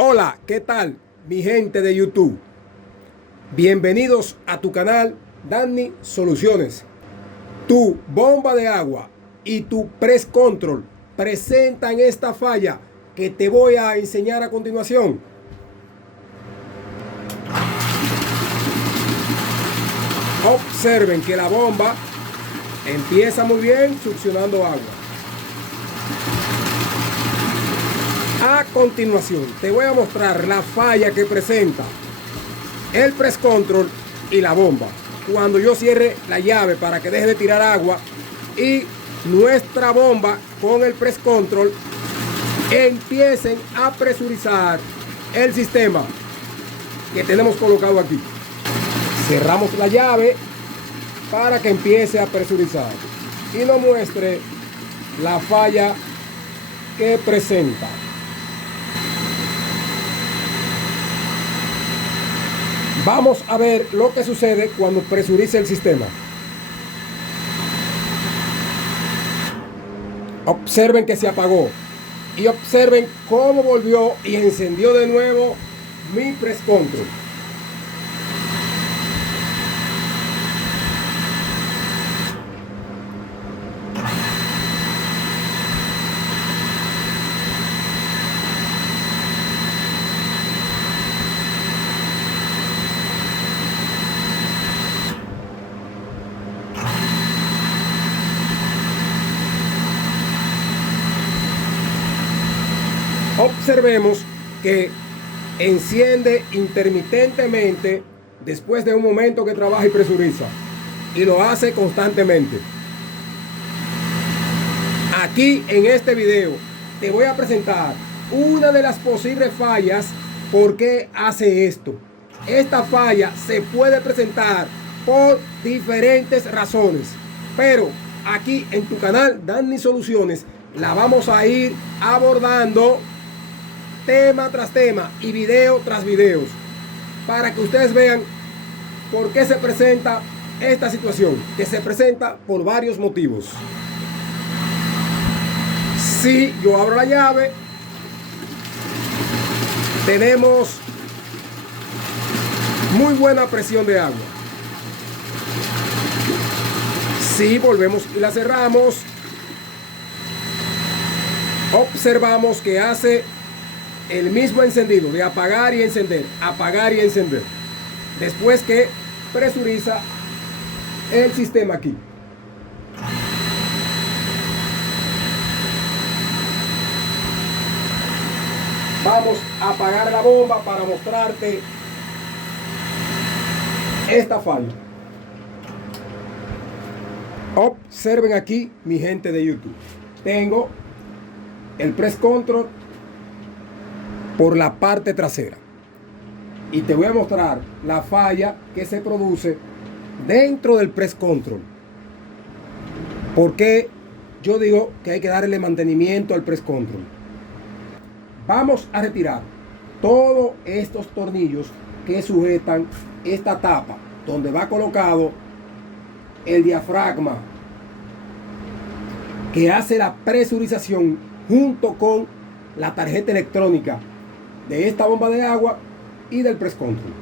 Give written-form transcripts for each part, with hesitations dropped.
Hola, ¿qué tal, mi gente de YouTube? Bienvenidos a tu canal Danny Soluciones. Tu bomba de agua y tu press control presentan esta falla que te voy a enseñar a continuación. Observen que la bomba empieza muy bien succionando agua. A continuación te voy a mostrar la falla que presenta el press control y la bomba cuando yo cierre la llave para que deje de tirar agua y nuestra bomba con el press control empiecen a presurizar el sistema que tenemos colocado aquí. Cerramos la llave para que empiece a presurizar y nos muestre la falla que presenta. Vamos a ver lo que sucede cuando presurice el sistema. Observen que se apagó y observen cómo volvió y encendió de nuevo mi press control. Observemos que enciende intermitentemente después de un momento que trabaja y presuriza, y lo hace constantemente. Aquí en este video te voy a presentar una de las posibles fallas por qué hace esto. Esta falla se puede presentar por diferentes razones, pero aquí en tu canal Danny Soluciones la vamos a ir abordando tema tras tema y video tras video para que ustedes vean por qué se presenta esta situación, que se presenta por varios motivos. Si yo abro la llave, tenemos muy buena presión de agua. Si volvemos y la cerramos, observamos que hace el mismo encendido de apagar y encender, apagar y encender, después que presuriza el sistema aquí. Vamos a apagar la bomba para mostrarte esta falla. Observen aquí, mi gente de YouTube. Tengo el press control por la parte trasera y te voy a mostrar la falla que se produce dentro del press control. Porque yo digo que hay que darle mantenimiento al press control. Vamos a retirar todos estos tornillos que sujetan esta tapa donde va colocado el diafragma que hace la presurización junto con la tarjeta electrónica de esta bomba de agua y del press control.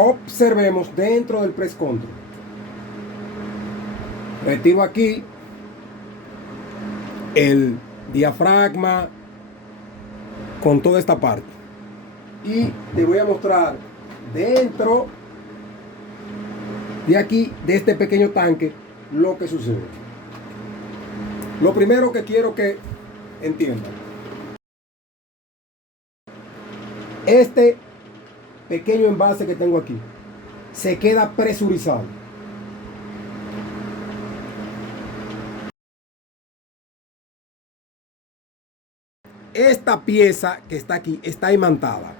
Observemos dentro del press control. Retiro aquí el diafragma con toda esta parte y te voy a mostrar dentro de aquí, de este pequeño tanque, lo que sucede. Lo primero que quiero que entiendan: este pequeño envase que tengo aquí se queda presurizado. esta pieza que está aquí está imantada.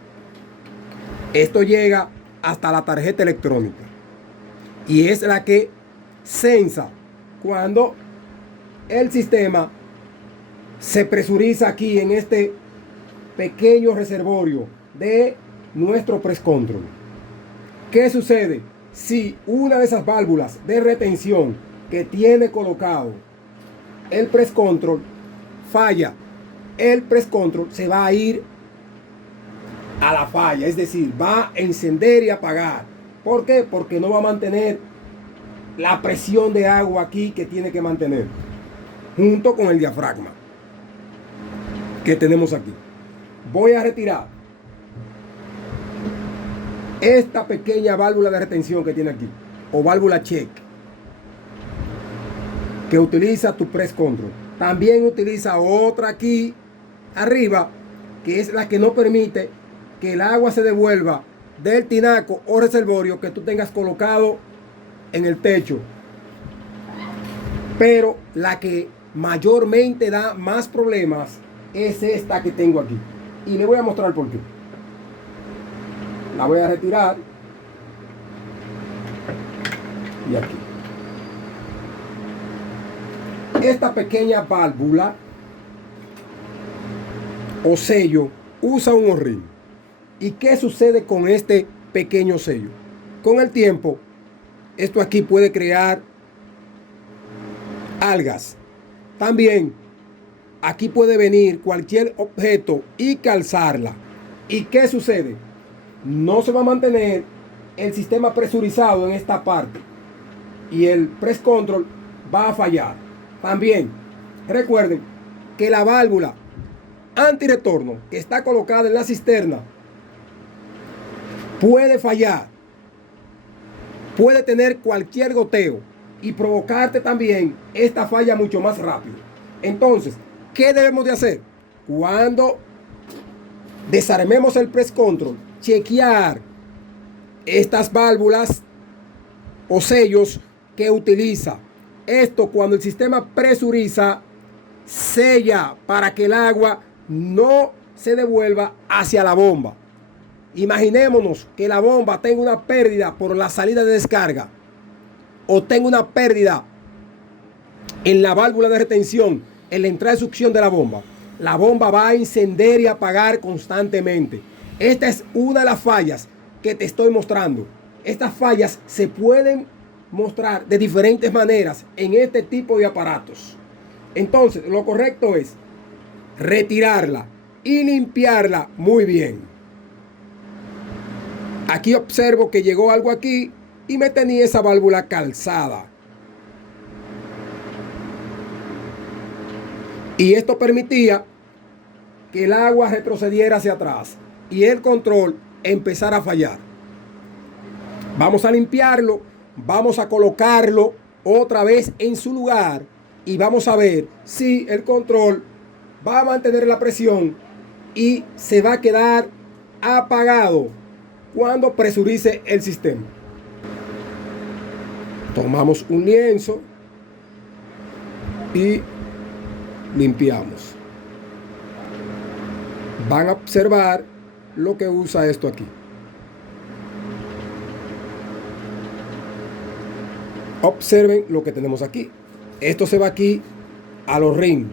Esto llega hasta la tarjeta electrónica y es la que sensa cuando el sistema se presuriza aquí en este pequeño reservorio de nuestro press control. ¿Qué sucede? Si una de esas válvulas de retención que tiene colocado el press control falla, el press control se va a ir a la falla, es decir, va a encender y apagar. ¿Por qué? Porque no va a mantener la presión de agua aquí que tiene que mantener, junto con el diafragma que tenemos aquí. Voy a retirar esta pequeña válvula de retención que tiene aquí, o válvula check, que utiliza tu press control. También utiliza otra aquí arriba, que es la que no permite que el agua se devuelva del tinaco o reservorio que tú tengas colocado en el techo. Pero la que mayormente da más problemas es esta que tengo aquí. Y le voy a mostrar por qué. La voy a retirar. Y aquí. Esta pequeña válvula o sello usa un O-ring. ¿Y qué sucede con este pequeño sello? Con el tiempo, esto aquí puede crear algas. También aquí puede venir cualquier objeto y calzarla. ¿Y qué sucede? No se va a mantener el sistema presurizado en esta parte y el press control va a fallar. También recuerden que la válvula antirretorno que está colocada en la cisterna puede fallar, puede tener cualquier goteo y provocarte también esta falla mucho más rápido. Entonces, ¿qué debemos de hacer? Cuando desarmemos el press control, chequear estas válvulas o sellos que utiliza. Esto cuando el sistema presuriza, sella para que el agua no se devuelva hacia la bomba. Imaginémonos que la bomba tenga una pérdida por la salida de descarga o tenga una pérdida en la válvula de retención, en la entrada de succión de la bomba. La bomba va a encender y apagar constantemente. Esta es una de las fallas que te estoy mostrando. Estas fallas se pueden mostrar de diferentes maneras en este tipo de aparatos. Entonces, lo correcto es retirarla y limpiarla muy bien. Aquí observo que llegó algo aquí y me tenía esa válvula calzada. Y esto permitía que el agua retrocediera hacia atrás y el control empezara a fallar. Vamos a limpiarlo, vamos a colocarlo otra vez en su lugar y vamos a ver si el control va a mantener la presión y se va a quedar apagado cuando presurice el sistema. Tomamos un lienzo y limpiamos. Van a observar lo que usa esto aquí. Observen lo que tenemos aquí. Esto se va aquí a los O-ring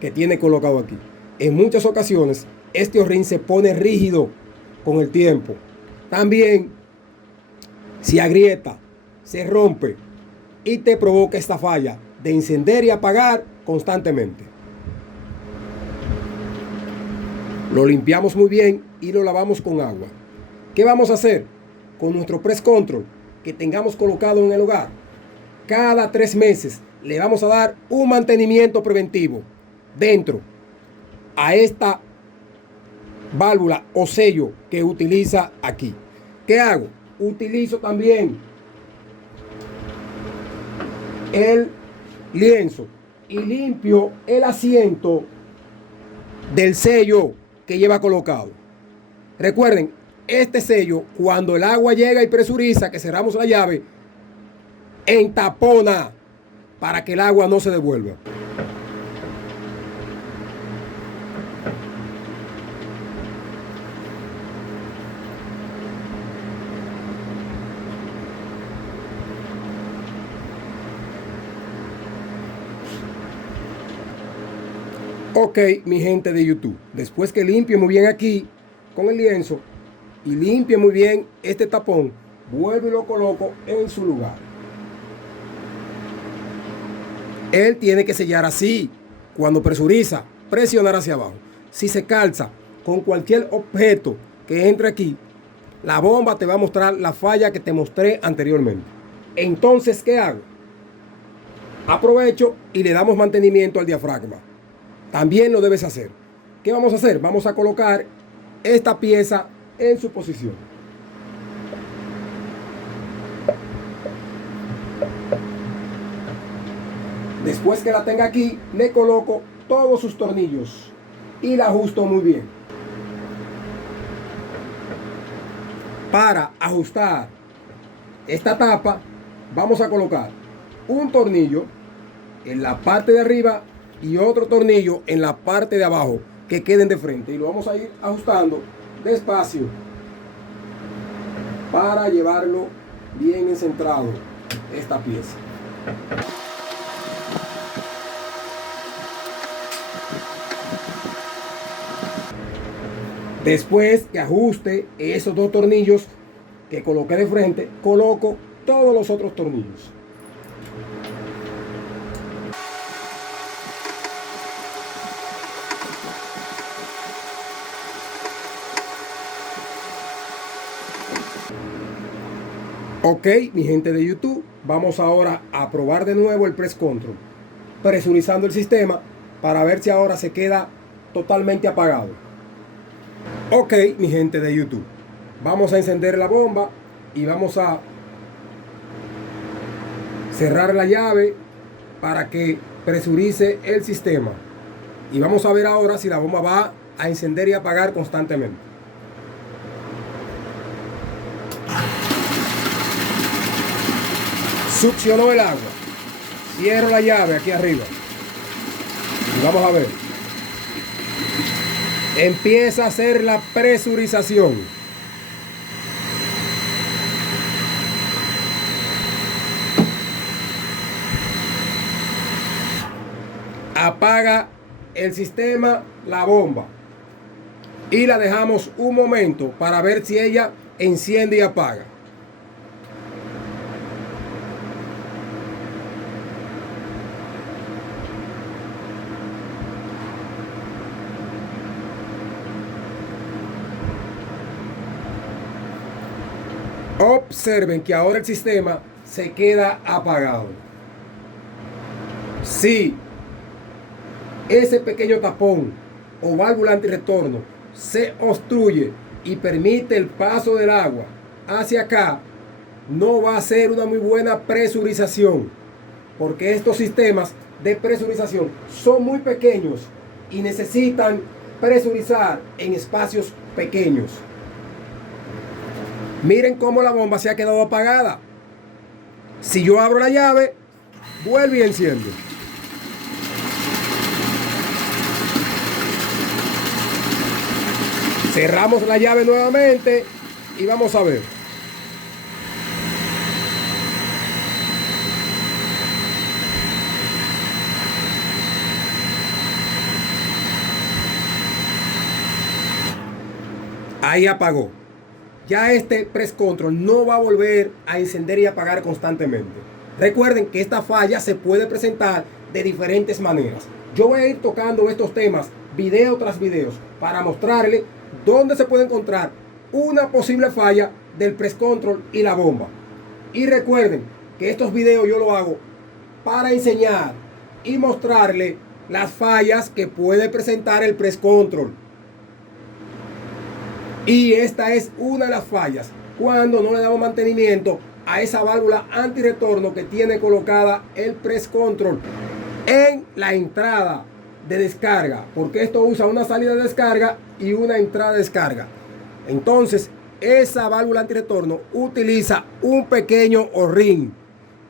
que tiene colocado aquí. En muchas ocasiones este O-ring se pone rígido con el tiempo. También se agrieta, se rompe y te provoca esta falla de encender y apagar constantemente. Lo limpiamos muy bien y lo lavamos con agua. ¿Qué vamos a hacer con nuestro press control que tengamos colocado en el hogar? Cada 3 meses le vamos a dar un mantenimiento preventivo dentro a esta válvula o sello que utiliza aquí. ¿Qué hago? Utilizo también el lienzo y limpio el asiento del sello que lleva colocado. Recuerden, este sello, cuando el agua llega y presuriza, que cerramos la llave, entapona para que el agua no se devuelva. Ok, mi gente de YouTube, después que limpie muy bien aquí con el lienzo y limpie muy bien este tapón, vuelvo y lo coloco en su lugar. Él tiene que sellar así. Cuando presuriza, presionar hacia abajo. Si se calza con cualquier objeto que entre aquí, la bomba te va a mostrar la falla que te mostré anteriormente. Entonces, ¿qué hago? Aprovecho y le damos mantenimiento al diafragma. También lo debes hacer. ¿Qué vamos a hacer? Vamos a colocar esta pieza en su posición. Después que la tenga aquí, le coloco todos sus tornillos y la ajusto muy bien. Para ajustar esta tapa, vamos a colocar un tornillo en la parte de arriba y otro tornillo en la parte de abajo que queden de frente, y lo vamos a ir ajustando despacio para llevarlo bien encentrado esta pieza. Después que ajuste esos dos tornillos que coloqué de frente, coloco todos los otros tornillos. Ok, mi gente de YouTube, vamos ahora a probar de nuevo el press control, presurizando el sistema para ver si ahora se queda totalmente apagado. Ok, mi gente de YouTube, vamos a encender la bomba y vamos a cerrar la llave para que presurice el sistema. Y vamos a ver ahora si la bomba va a encender y apagar constantemente. Succionó el agua. Cierro la llave aquí arriba. Y vamos a ver. Empieza a hacer la presurización. Apaga el sistema, la bomba. Y la dejamos un momento para ver si ella enciende y apaga. Observen que ahora el sistema se queda apagado. Si ese pequeño tapón o válvula antirretorno se obstruye y permite el paso del agua hacia acá, no va a ser una muy buena presurización, porque estos sistemas de presurización son muy pequeños y necesitan presurizar en espacios pequeños. Miren cómo la bomba se ha quedado apagada. Si yo abro la llave, vuelve y enciende. Cerramos la llave nuevamente y vamos a ver. Ahí apagó. Ya este press control no va a volver a encender y apagar constantemente. Recuerden que esta falla se puede presentar de diferentes maneras. Yo voy a ir tocando estos temas video tras video para mostrarles dónde se puede encontrar una posible falla del press control y la bomba. Y recuerden que estos videos yo lo hago para enseñar y mostrarles las fallas que puede presentar el press control. Y esta es una de las fallas, cuando no le damos mantenimiento a esa válvula antirretorno que tiene colocada el press control en la entrada de descarga, porque esto usa una salida de descarga y una entrada de descarga. Entonces esa válvula antirretorno utiliza un pequeño O-ring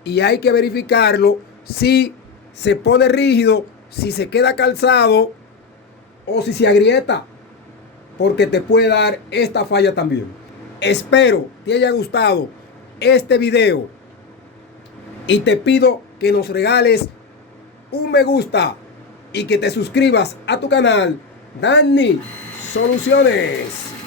y hay que verificarlo si se pone rígido, si se queda calzado o si se agrieta, porque te puede dar esta falla también. Espero te haya gustado este video y te pido que nos regales un me gusta y que te suscribas a tu canal Danny Soluciones.